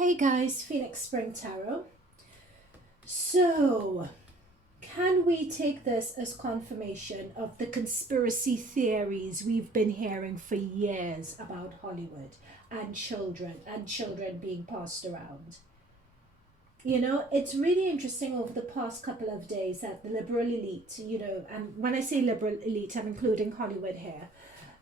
Hey guys, Phoenix Spring Tarot. So, can we take this as confirmation of the conspiracy theories we've been hearing for years about Hollywood and children being passed around? You know, it's really interesting over the past couple of days that the liberal elite, and when I say liberal elite, I'm including Hollywood here,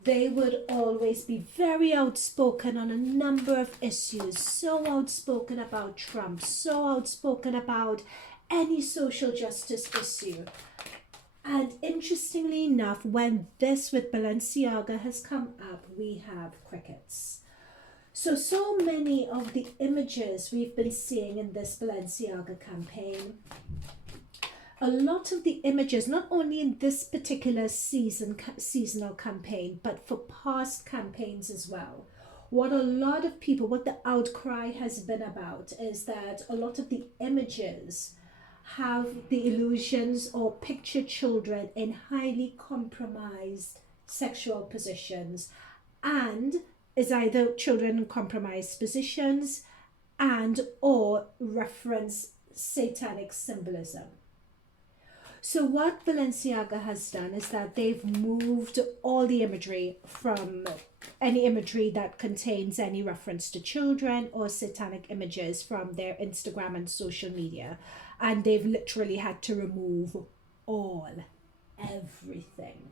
they would always be very outspoken on a number of issues. So outspoken about Trump, so outspoken about any social justice issue. And interestingly enough, when this with Balenciaga has come up, we have crickets. So many of the images we've been seeing in this Balenciaga campaign, a lot of the images, not only in this particular seasonal campaign, but for past campaigns as well. What the outcry has been about is that a lot of the images have the illusions or picture children in highly compromised sexual positions, and is either children in compromised positions and or reference satanic symbolism. So what Balenciaga has done is that they've moved all the imagery from any imagery that contains any reference to children or satanic images from their Instagram and social media. And they've literally had to remove everything.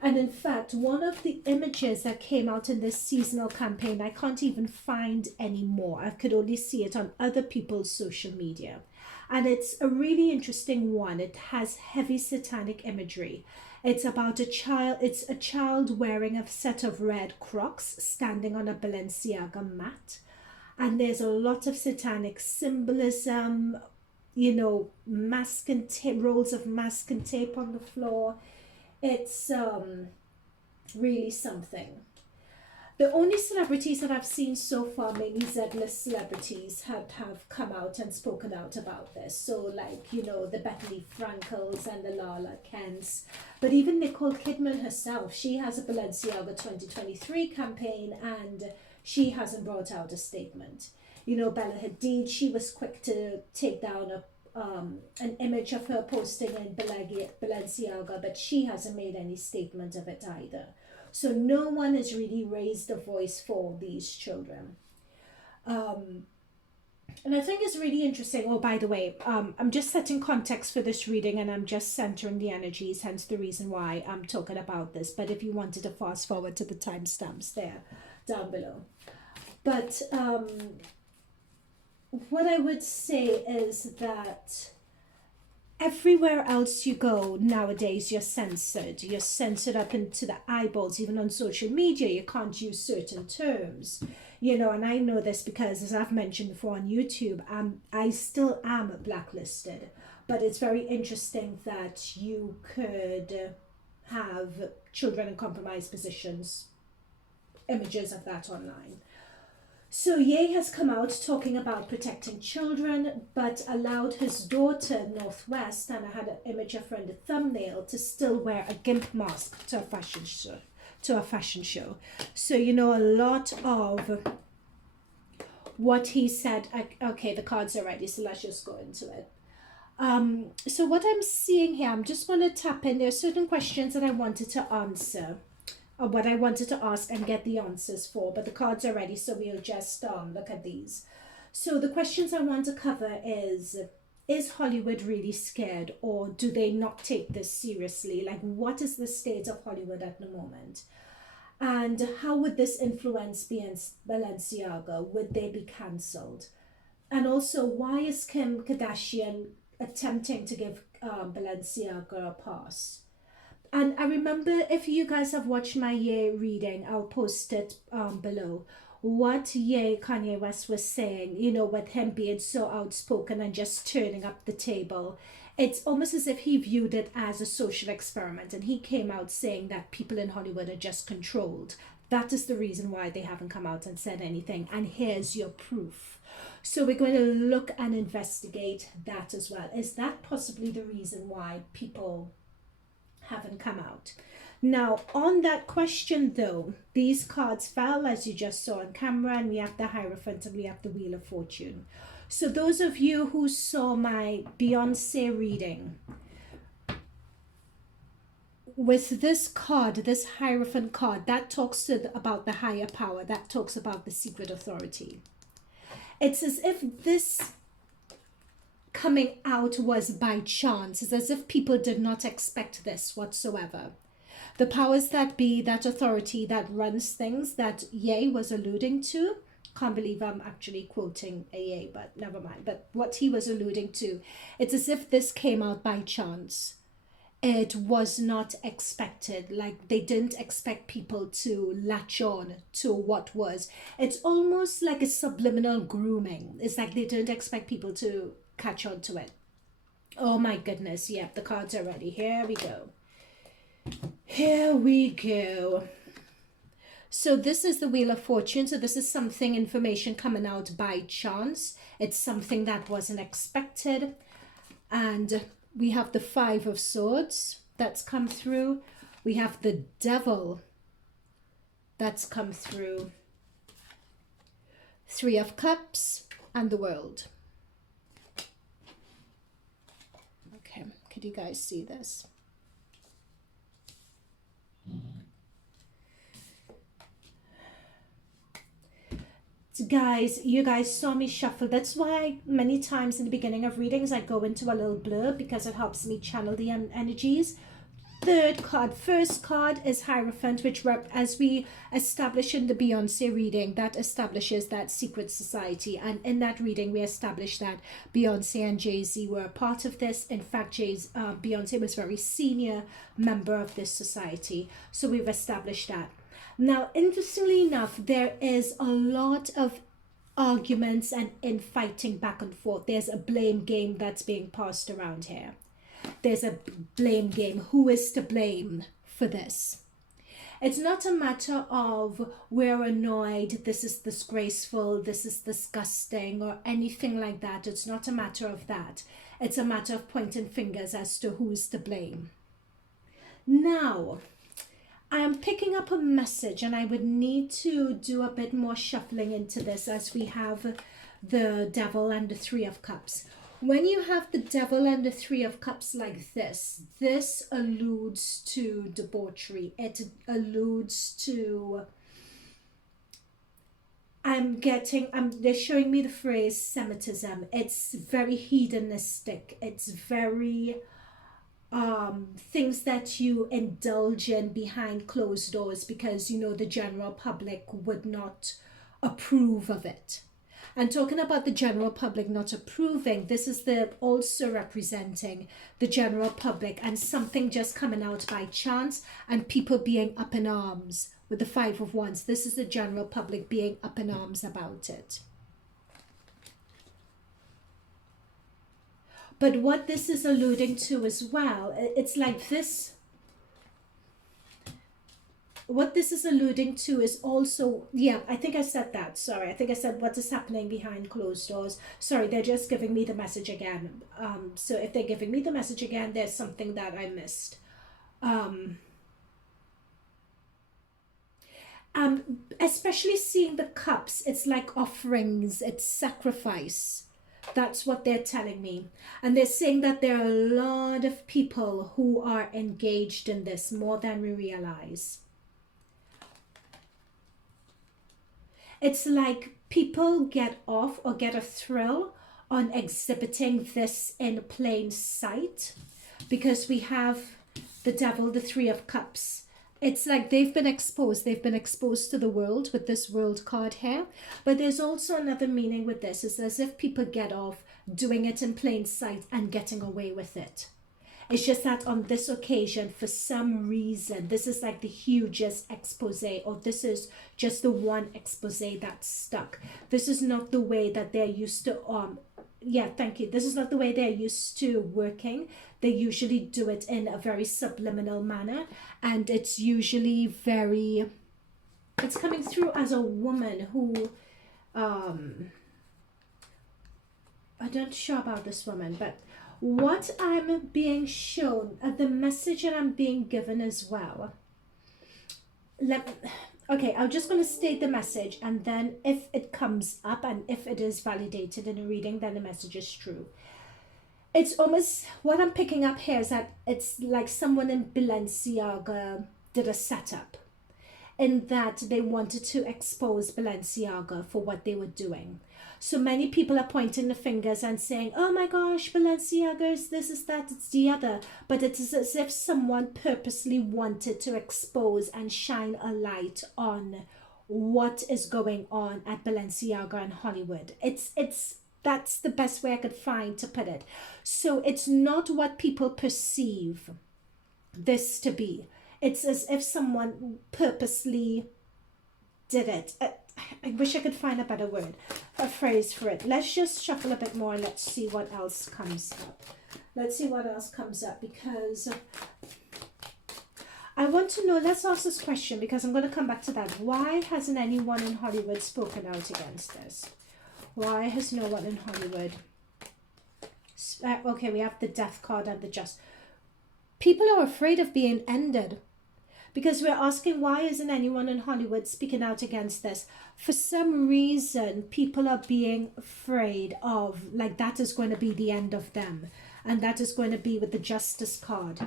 And in fact, one of the images that came out in this seasonal campaign, I can't even find anymore. I could only see it on other people's social media. And it's a really interesting one. It has heavy satanic imagery. It's about a child wearing a set of red Crocs standing on a Balenciaga mat. And there's a lot of satanic symbolism, rolls of masking tape on the floor. It's really something. The only celebrities that I've seen so far, mainly Z-list celebrities, have come out and spoken out about this. So the Bethany Frankels and the Lala Kents. But even Nicole Kidman herself, she has a Balenciaga 2023 campaign and she hasn't brought out a statement. Bella Hadid, she was quick to take down an image of her posting in Balenciaga, but she hasn't made any statement of it either. So no one has really raised a voice for these children. And I think it's really interesting. Oh, by the way, I'm just setting context for this reading and I'm just centering the energies, hence the reason why I'm talking about this. But if you wanted to fast forward to the timestamps there down below. But what I would say is that everywhere else you go nowadays, you're censored. You're censored up into the eyeballs. Even on social media, you can't use certain terms. And I know this because, as I've mentioned before on YouTube, I still am blacklisted. But it's very interesting that you could have children in compromised positions, images of that online. So Ye has come out talking about protecting children, but allowed his daughter, Northwest, and I had an image of her in the thumbnail, to still wear a gimp mask to a fashion show. So, a lot of what he said, okay, the cards are ready, so let's just go into it. So what I'm seeing here, I'm just going to tap in. There are certain questions that I wanted to answer. What I wanted to ask and get the answers for, but the cards are ready, so we'll just look at these. So the questions I want to cover is Hollywood really scared, or do they not take this seriously? Like, what is the state of Hollywood at the moment? And how would this influence Balenciaga? Would they be cancelled? And also, why is Kim Kardashian attempting to give Balenciaga a pass? And I remember, if you guys have watched my Ye reading, I'll post it below, what Ye Kanye West was saying, with him being so outspoken and just turning up the table. It's almost as if he viewed it as a social experiment, and he came out saying that people in Hollywood are just controlled. That is the reason why they haven't come out and said anything, and here's your proof. So we're going to look and investigate that as well. Is that possibly the reason why people haven't come out? Now, on that question though, these cards fell as you just saw on camera, and we have the Hierophant and we have the Wheel of Fortune. So those of you who saw my Beyonce reading, with this card, this Hierophant card, that talks about the higher power, that talks about the secret authority. It's as if this coming out was by chance. It's as if people did not expect this whatsoever. The powers that be, that authority that runs things that Ye was alluding to, can't believe I'm actually quoting Ye, but never mind. But what he was alluding to, it's as if this came out by chance. It was not expected. Like, they didn't expect people to latch on to what was. It's almost like a subliminal grooming. It's like they didn't expect people to catch on to it. Oh my goodness. Yep, the cards are ready. Here we go. Here we go. So this is the Wheel of Fortune. So this is something, information coming out by chance. It's something that wasn't expected. And we have the Five of Swords that's come through. We have the Devil that's come through. Three of Cups and the World. Okay, could you guys see this? Guys, you guys saw me shuffle. That's why many times in the beginning of readings I go into a little blurb, because it helps me channel the energies. Third card, first card is Hierophant, which as we established in the Beyonce reading, that establishes that secret society. And in that reading we established that Beyonce and Jay-Z were a part of this. In fact, Beyonce was a very senior member of this society, so we've established that. Now, interestingly enough, there is a lot of arguments and infighting back and forth. There's a blame game that's being passed around here. There's a blame game. Who is to blame for this? It's not a matter of we're annoyed, this is disgraceful, this is disgusting, or anything like that. It's not a matter of that. It's a matter of pointing fingers as to who's to blame. Now, I am picking up a message, and I would need to do a bit more shuffling into this, as we have the Devil and the Three of Cups. When you have the Devil and the Three of Cups like this, this alludes to debauchery. It alludes to, they're showing me the phrase Semitism. It's very hedonistic. It's very things that you indulge in behind closed doors, because you know the general public would not approve of it. And talking about the general public not approving, this is also representing the general public and something just coming out by chance and people being up in arms with the Five of Wands. This is the general public being up in arms about it. But what this is alluding to as well, it's like this. What this is alluding to is also, yeah, I think I said that. Sorry, I think I said what is happening behind closed doors. Sorry, they're just giving me the message again. So if they're giving me the message again, there's something that I missed. Especially seeing the cups, it's like offerings, it's sacrifice. That's what they're telling me. And they're saying that there are a lot of people who are engaged in this, more than we realize. It's like people get off or get a thrill on exhibiting this in plain sight, because we have the Devil, the Three of Cups. It's like they've been exposed to the world with this World card here. But there's also another meaning with this. It's as if people get off doing it in plain sight and getting away with it. It's just that on this occasion, for some reason, this is like the hugest expose, or this is just the one expose that's stuck. This is not the way that they're used to, yeah, thank you. This is not the way they're used to working. They usually do it in a very subliminal manner, and it's usually very, it's coming through as a woman who, I'm not sure about this woman, but what I'm being shown, the message that I'm being given as well, Okay, I'm just going to state the message, and then if it comes up and if it is validated in a reading, then the message is true. It's almost, what I'm picking up here is that it's like someone in Balenciaga did a setup, in that they wanted to expose Balenciaga for what they were doing. So many people are pointing the fingers and saying, oh my gosh, Balenciaga is this, is that, it's the other. But it is as if someone purposely wanted to expose and shine a light on what is going on at Balenciaga in Hollywood. That's the best way I could find to put it. So it's not what people perceive this to be. It's as if someone purposely did it. I wish I could find a better word, a phrase for it. Let's just shuffle a bit more and let's see what else comes up. Let's see what else comes up, because I want to know, let's ask this question, because I'm going to come back to that. Why hasn't anyone in Hollywood spoken out against this? Why has no one in Hollywood? Okay, we have the death card and the just. People are afraid of being ended, because we're asking, why isn't anyone in Hollywood speaking out against this? For some reason, people are being afraid of, like, that is going to be the end of them. And that is going to be with the justice card.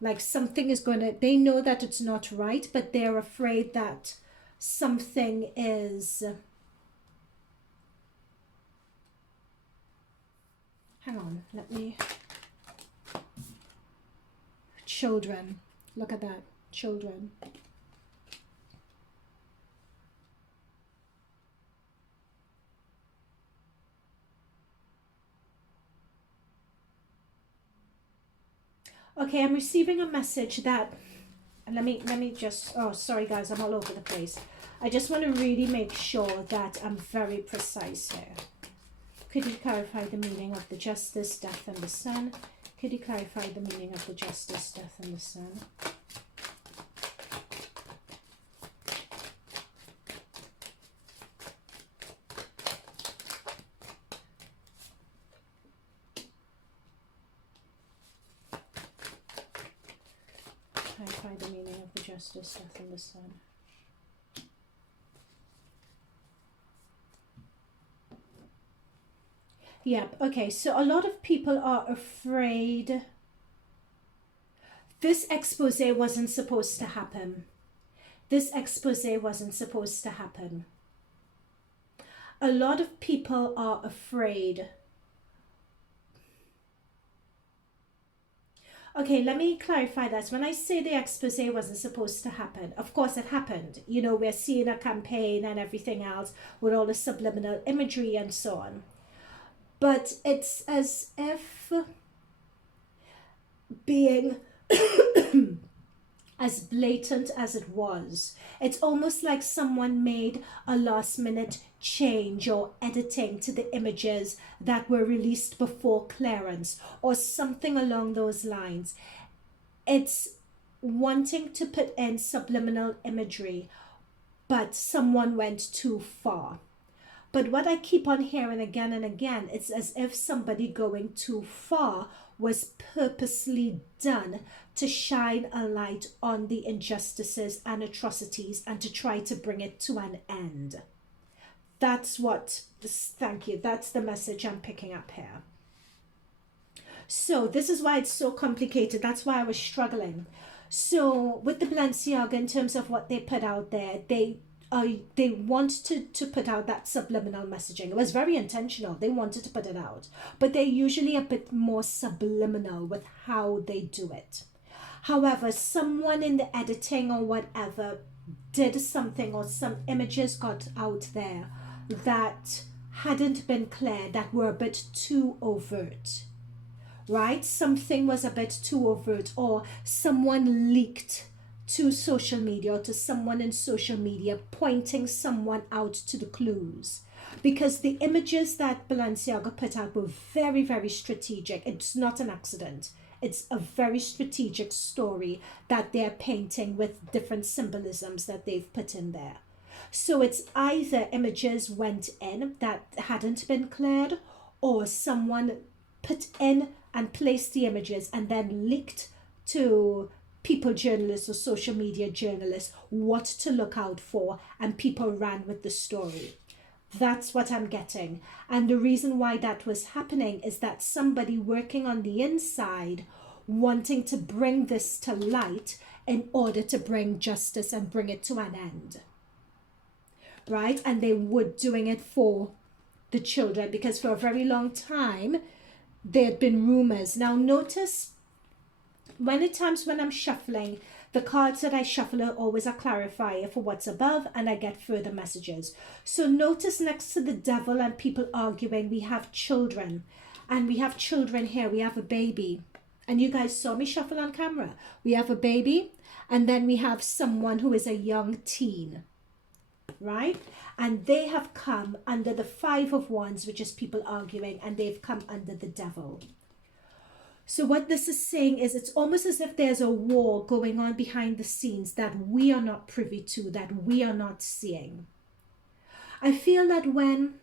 Like, something is going to, they know that it's not right, but they're afraid that something is, hang on, let me, children, look at that. Children. Okay, I'm receiving a message that, let me just, oh, sorry guys, I'm all over the place. I just want to really make sure that I'm very precise here. Could you clarify the meaning of the justice, death, and the sun? Could you clarify the meaning of the justice, death, and the sun? Clarify the meaning of the justice, death, and the sun. Yep, okay, so a lot of people are afraid. This expose wasn't supposed to happen. This expose wasn't supposed to happen. A lot of people are afraid. Okay, let me clarify that. When I say the expose wasn't supposed to happen, of course it happened. You know, we're seeing a campaign and everything else with all the subliminal imagery and so on. But it's as if being as blatant as it was, it's almost like someone made a last minute change or editing to the images that were released before clearance or something along those lines. It's wanting to put in subliminal imagery, but someone went too far. But what I keep on hearing again and again, it's as if somebody going too far was purposely done to shine a light on the injustices and atrocities and to try to bring it to an end. That's what, thank you, that's the message I'm picking up here. So this is why it's so complicated. That's why I was struggling. So with the Balenciaga, in terms of what they put out there, they want to put out that subliminal messaging. It was very intentional. They wanted to put it out, but they're usually a bit more subliminal with how they do it. However, someone in the editing or whatever did something, or some images got out there that hadn't been clear, that were a bit too overt, right? Something was a bit too overt, or someone leaked to social media or to someone in social media, pointing someone out to the clues. Because the images that Balenciaga put out were very, very strategic. It's not an accident. It's a very strategic story that they're painting with different symbolisms that they've put in there. So it's either images went in that hadn't been cleared, or someone put in and placed the images and then leaked to people journalists or social media journalists what to look out for, and people ran with the story. That's what I'm getting. And the reason why that was happening is that somebody working on the inside wanting to bring this to light in order to bring justice and bring it to an end. Right? And they were doing it for the children, because for a very long time there had been rumors. Now notice many times when I'm shuffling, the cards that I shuffle are always a clarifier for what's above, and I get further messages. So notice next to the devil and people arguing, we have children. And we have children here. We have a baby. And you guys saw me shuffle on camera. We have a baby, and then we have someone who is a young teen. Right? And they have come under the Five of Wands, which is people arguing, and they've come under the devil. So what this is saying is it's almost as if there's a war going on behind the scenes that we are not privy to, that we are not seeing. I feel that when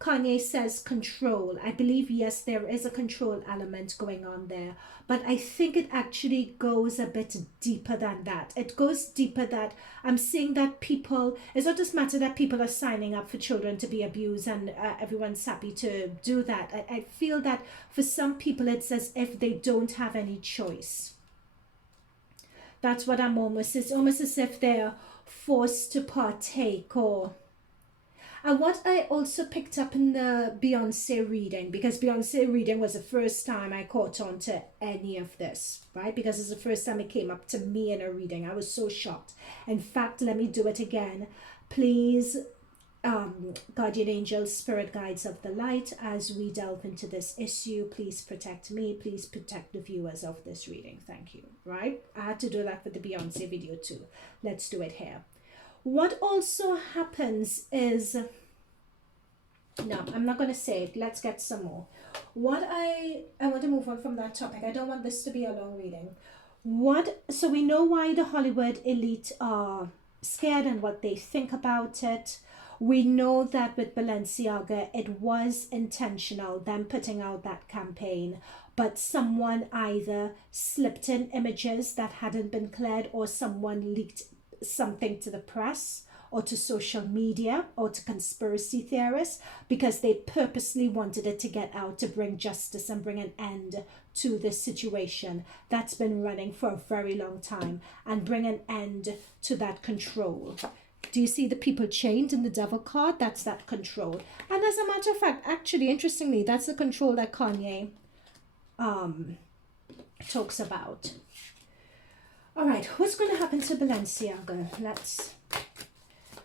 Kanye says control, I believe, yes, there is a control element going on there, but I think it actually goes a bit deeper than that. It goes deeper that I'm seeing that people, it's not just matter that people are signing up for children to be abused and everyone's happy to do that. I feel that for some people it's as if they don't have any choice. That's what I'm almost, it's almost as if they're forced to partake. And what I also picked up in the Beyonce reading, because Beyonce reading was the first time I caught on to any of this, right? Because it's the first time it came up to me in a reading. I was so shocked. In fact, let me do it again. Please, guardian angels, spirit guides of the light, as we delve into this issue, please protect me. Please protect the viewers of this reading. Thank you, right? I had to do that with the Beyonce video too. Let's do it here. What also happens is, no, I'm not going to say it. Let's get some more. I want to move on from that topic. I don't want this to be a long reading. So we know why the Hollywood elite are scared and what they think about it. We know that with Balenciaga, it was intentional, them putting out that campaign, but someone either slipped in images that hadn't been cleared, or someone leaked something to the press or to social media or to conspiracy theorists, because they purposely wanted it to get out to bring justice and bring an end to this situation that's been running for a very long time, and bring an end to that control. Do you see the people chained in the devil card? That's that control. And as a matter of fact, actually, interestingly, that's the control that Kanye talks about. All right, what's going to happen to Balenciaga?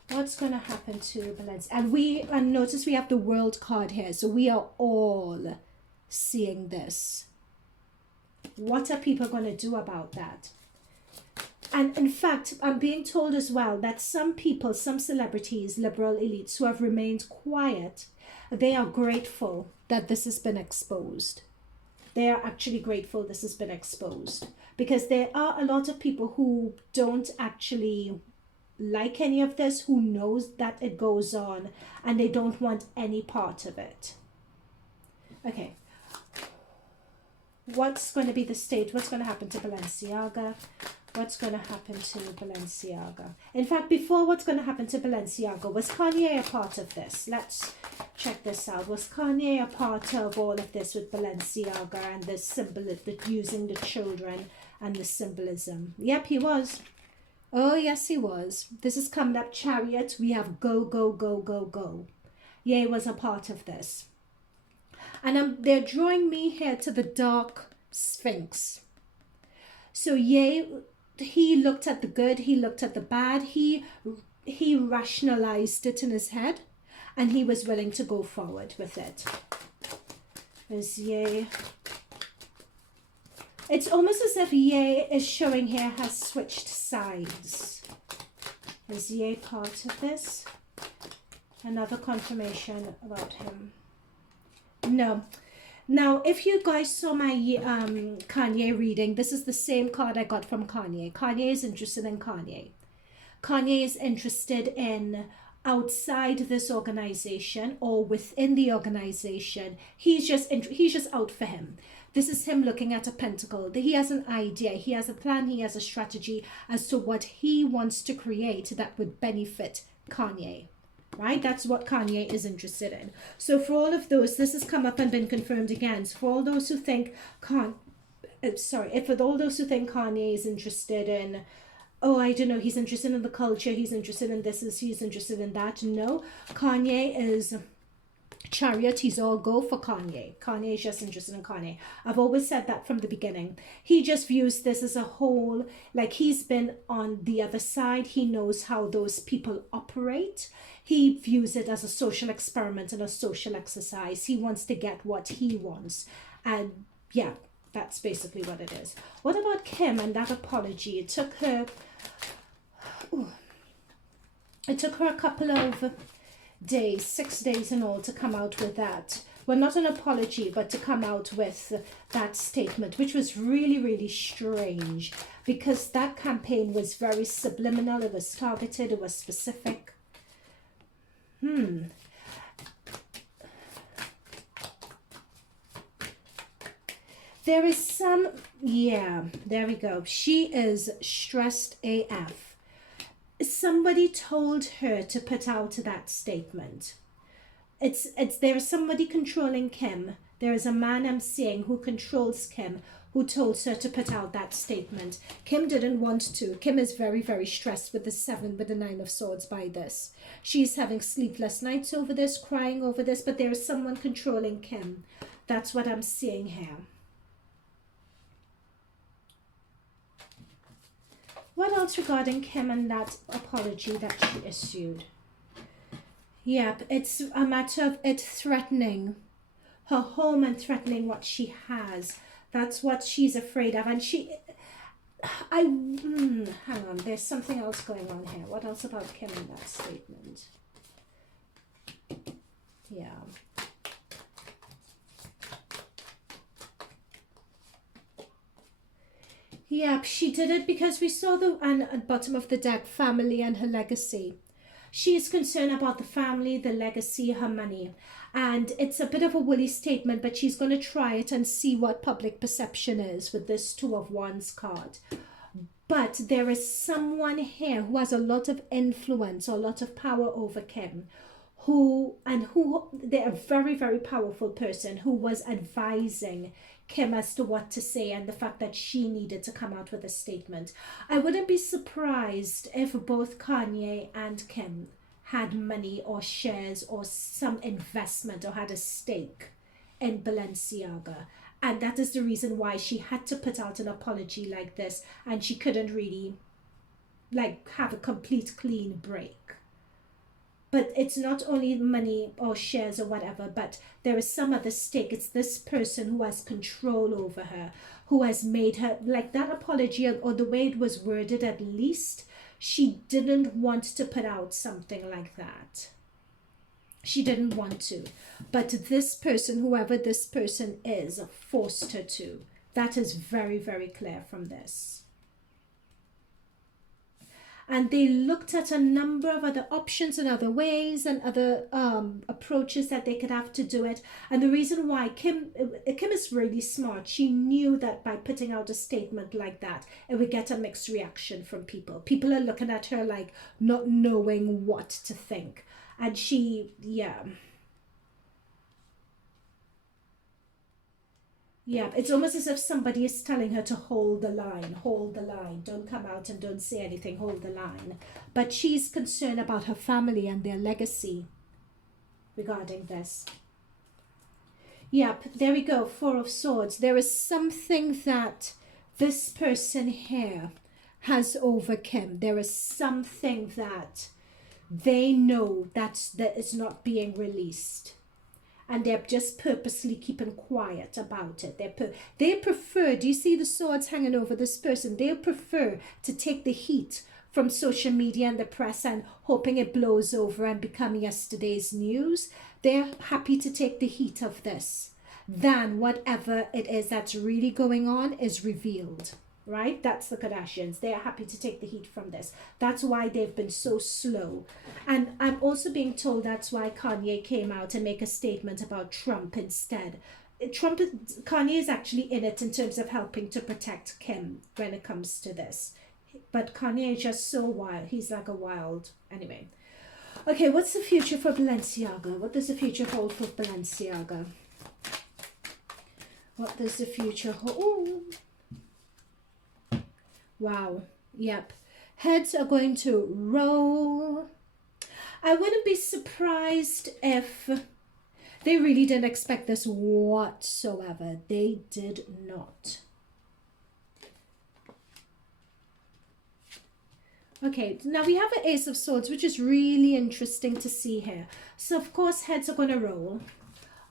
What's going to happen to Balenciaga? And notice we have the World card here, so we are all seeing this. What are people going to do about that? And in fact, I'm being told as well that some people, some celebrities, liberal elites who have remained quiet, they are grateful that this has been exposed. They are actually grateful this has been exposed, because there are a lot of people who don't actually like any of this, who knows that it goes on, and they don't want any part of it. Okay. What's going to be the state? What's going to happen to Balenciaga? What's going to happen to Balenciaga? In fact, before what's going to happen to Balenciaga, was Kanye a part of this? Let's check this out. Was Kanye a part of all of this with Balenciaga and the symbol, using the children and the symbolism? Yep, he was. Oh, yes, he was. This is coming up, Chariot. We have go, go, go, go, go. Ye was a part of this. And they're drawing me here to the dark Sphinx. So Ye, he looked at the good, he looked at the bad, he rationalized it in his head, and he was willing to go forward with it. As Ye, it's almost as if Ye is showing here has switched sides. Is Ye part of this? Another confirmation about him. No. Now, if you guys saw my Kanye reading, this is the same card I got from Kanye. Kanye is interested in Kanye. Kanye is interested in outside this organization or within the organization. He's just out for him. This is him looking at a pentacle. He has an idea, he has a plan, he has a strategy as to what he wants to create that would benefit Kanye. Right? That's what Kanye is interested in. So for all of those, this has come up and been confirmed again. So for all those who think for all those who think Kanye is interested in, oh, I don't know, he's interested in the culture, he's interested in this, he's interested in that. No, Kanye is Chariot, he's all go for Kanye. Kanye is just interested in Kanye. I've always said that from the beginning. He just views this as a whole, like he's been on the other side. He knows how those people operate. He views it as a social experiment and a social exercise. He wants to get what he wants. And yeah, that's basically what it is. What about Kim and that apology? It took her a couple of days, 6 days in all, to come out with that. Well, not an apology, but to come out with that statement, which was really, really strange, because that campaign was very subliminal, it was targeted, it was specific. There is some, yeah, there we go. She is stressed AF. Somebody told her to put out that statement. There is somebody controlling Kim. There is a man I'm seeing who controls Kim, who told her to put out that statement. Kim didn't want to. Kim is very, very stressed with the 9 of Swords by this. She's having sleepless nights over this, crying over this, but there is someone controlling Kim. That's what I'm seeing here. What else regarding Kim and that apology that she issued? Yep, it's a matter of it threatening her home and threatening what she has. That's what she's afraid of. And hang on, there's something else going on here. What else about Kim in that statement? Yeah. Yep, she did it because we saw at bottom of the deck, family and her legacy. She is concerned about the family, the legacy, her money. And it's a bit of a woolly statement, but she's going to try it and see what public perception is with this 2 of Wands card. But there is someone here who has a lot of influence or a lot of power over Kim, they're a very, very powerful person who was advising Kim as to what to say and the fact that she needed to come out with a statement. I wouldn't be surprised if both Kanye and Kim had money or shares or some investment or had a stake in Balenciaga. And that is the reason why she had to put out an apology like this, and she couldn't really have a complete clean break. But it's not only money or shares or whatever, but there is some other stake. It's this person who has control over her, who has made her, like that apology, or the way it was worded at least, she didn't want to put out something like that. She didn't want to. But this person, whoever this person is, forced her to. That is very, very clear from this. And they looked at a number of other options and other ways and other approaches that they could have to do it. And the reason why Kim is really smart. She knew that by putting out a statement like that, it would get a mixed reaction from people. People are looking at her like not knowing what to think. And she, yeah. Yeah, it's almost as if somebody is telling her to hold the line, don't come out and don't say anything, hold the line. But she's concerned about her family and their legacy regarding this. Yep, there we go, 4 of Swords. There is something that this person here has over Kim. There is something that they know that is not being released. And they're just purposely keeping quiet about it. They prefer, do you see the swords hanging over this person? They prefer to take the heat from social media and the press and hoping it blows over and become yesterday's news. They're happy to take the heat of this than whatever it is that's really going on is revealed. Right? That's the Kardashians. They are happy to take the heat from this. That's why they've been so slow. And I'm also being told that's why Kanye came out and make a statement about Trump instead. Kanye is actually in it in terms of helping to protect Kim when it comes to this. But Kanye is just so wild. He's like a wild. Anyway. Okay, what's the future for Balenciaga? What does the future hold for Balenciaga? What does the future hold? Wow. Yep. Heads are going to roll. I wouldn't be surprised if they really didn't expect this whatsoever. They did not. Okay, now we have an Ace of Swords, which is really interesting to see here. So, of course, heads are going to roll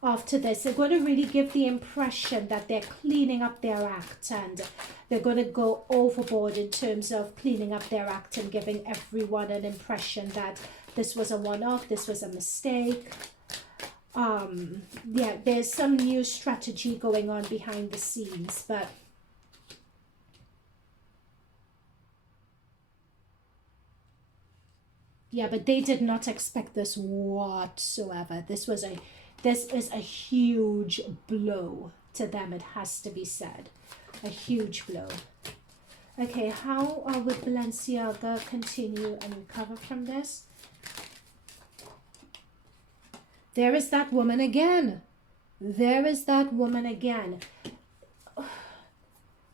after this. They're going to really give the impression that they're cleaning up their act, and they're going to go overboard in terms of cleaning up their act and giving everyone an impression that this was a one-off, this was a mistake. Yeah, there's some new strategy going on behind the scenes, but yeah, but they did not expect this whatsoever. This is a huge blow to them, it has to be said. A huge blow. Okay, how will Balenciaga continue and recover from this? There is that woman again. There is that woman again.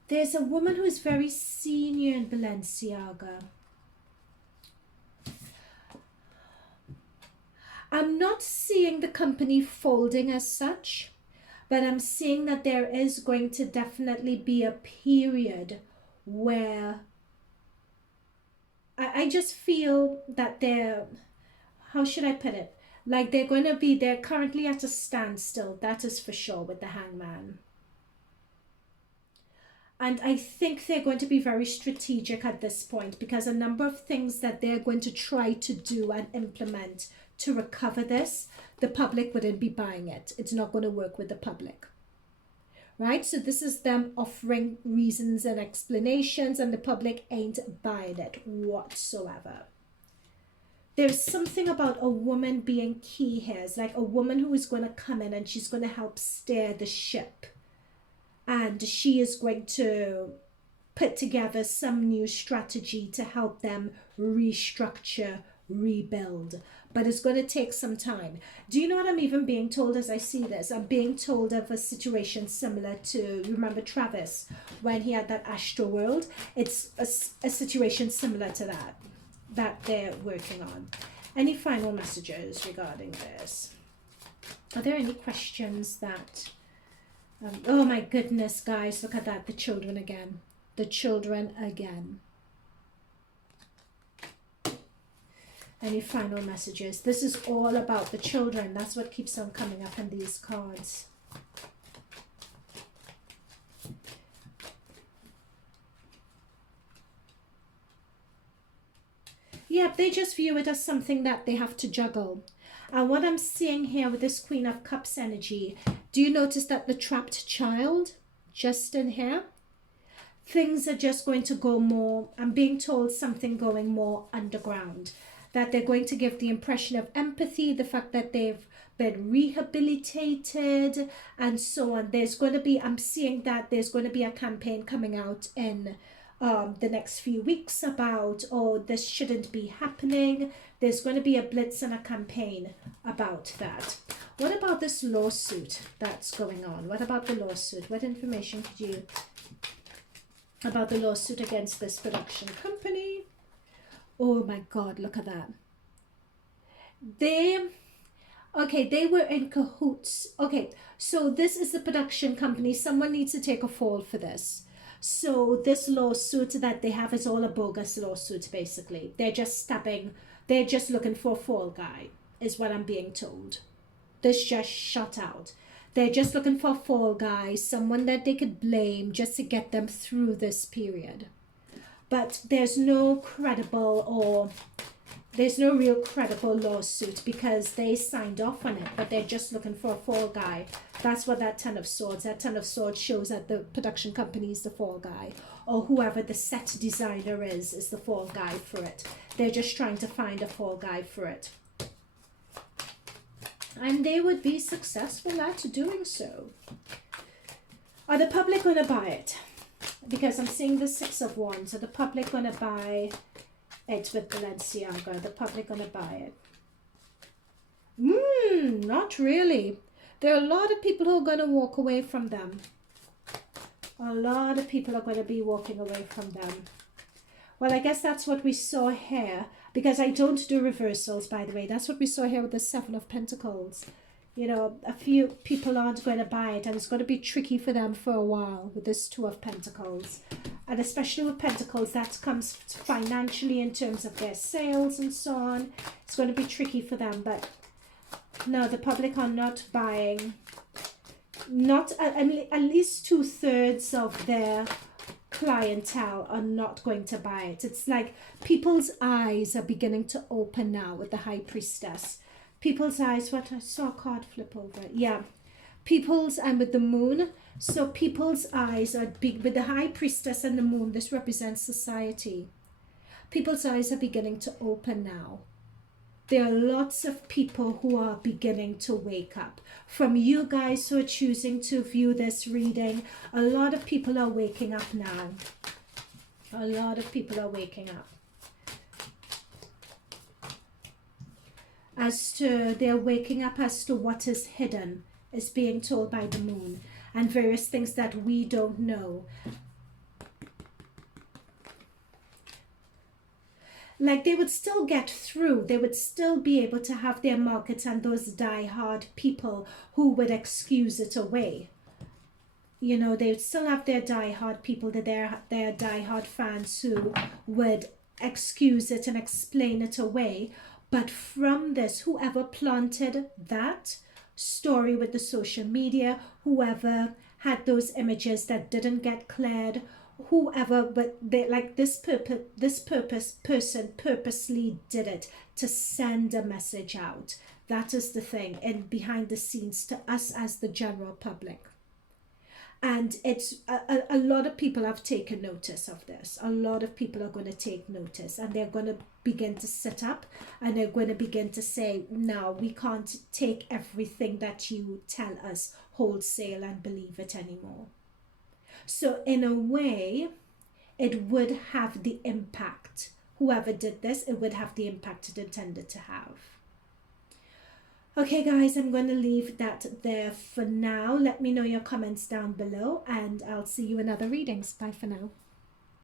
There's a woman who is very senior in Balenciaga. I'm not seeing the company folding as such, but I'm seeing that there is going to definitely be a period where I just feel that they're, how should I put it? Like they're currently at a standstill, that is for sure, with the Hangman. And I think they're going to be very strategic at this point, because a number of things that they're going to try to do and implement to recover this, the public wouldn't be buying it. It's not going to work with the public. Right? So this is them offering reasons and explanations, and the public ain't buying it whatsoever. There's something about a woman being key here. It's like a woman who is going to come in and she's going to help steer the ship. And she is going to put together some new strategy to help them restructure, rebuild. But it's going to take some time. Do you know what I'm even being told as I see this? I'm being told of a situation similar to, remember Travis, when he had that Astro World? It's a situation similar to that they're working on. Any final messages regarding this? Are there any questions that... oh my goodness, guys, look at that. The children again. The children again. Any final messages? This is all about the children. That's what keeps on coming up in these cards. Yep, they just view it as something that they have to juggle. And what I'm seeing here with this Queen of Cups energy, do you notice that the trapped child just in here? Things are just going to go more, I'm being told something going more underground. That they're going to give the impression of empathy, the fact that they've been rehabilitated and so on. There's going to be, I'm seeing that there's going to be a campaign coming out in the next few weeks about, oh, this shouldn't be happening. There's going to be a blitz and a campaign about that. What about this lawsuit that's going on? What about the lawsuit? What information could you, about the lawsuit against this production company? Oh my God, look at that. They were in cahoots. Okay, so this is the production company. Someone needs to take a fall for this. So this lawsuit that they have is all a bogus lawsuit, basically. They're just looking for a fall guy, is what I'm being told. This just shut out. They're just looking for a fall guy, someone that they could blame just to get them through this period. But there's no real credible lawsuit because they signed off on it, but they're just looking for a fall guy. That's what that Ten of Swords shows that the production company is the fall guy, or whoever the set designer is the fall guy for it. They're just trying to find a fall guy for it. And they would be successful at doing so. Are the public going to buy it? Because I'm seeing the Six of Wands. Are the public going to buy it with Balenciaga? Are the public going to buy it? Not really. There are a lot of people who are going to walk away from them. A lot of people are going to be walking away from them. Well, I guess that's what we saw here, because I don't do reversals, by the way. That's what we saw here with the Seven of Pentacles. You know, a few people aren't going to buy it, and it's going to be tricky for them for a while with this Two of Pentacles. And especially with Pentacles, that comes financially in terms of their sales and so on. It's going to be tricky for them, but no, the public are not buying. Not at least 2/3 of their clientele are not going to buy it. It's like people's eyes are beginning to open now with the High Priestess. People's eyes, what I saw a card flip over. Yeah. People's, and with the Moon. So people's eyes are big with the High Priestess and the Moon. This represents society. People's eyes are beginning to open now. There are lots of people who are beginning to wake up. From you guys who are choosing to view this reading, a lot of people are waking up now. A lot of people are waking up. They're waking up as to what is hidden, is being told by the Moon, and various things that we don't know. Like they would still get through, they would still be able to have their markets and those die-hard people who would excuse it away. You know, they would still have their die-hard people, their die-hard fans who would excuse it and explain it away. But from this, whoever planted that story with the social media, whoever had those images that didn't get cleared, whoever, but they like this person purposely did it to send a message out. That is the thing, and behind the scenes to us as the general public. And it's a lot of people have taken notice of this. A lot of people are going to take notice, and they're going to begin to sit up, and they're going to begin to say, no, we can't take everything that you tell us wholesale and believe it anymore. So in a way, it would have the impact. Whoever did this, it would have the impact it intended to have. Okay, guys, I'm going to leave that there for now. Let me know your comments down below, and I'll see you in other readings. Bye for now.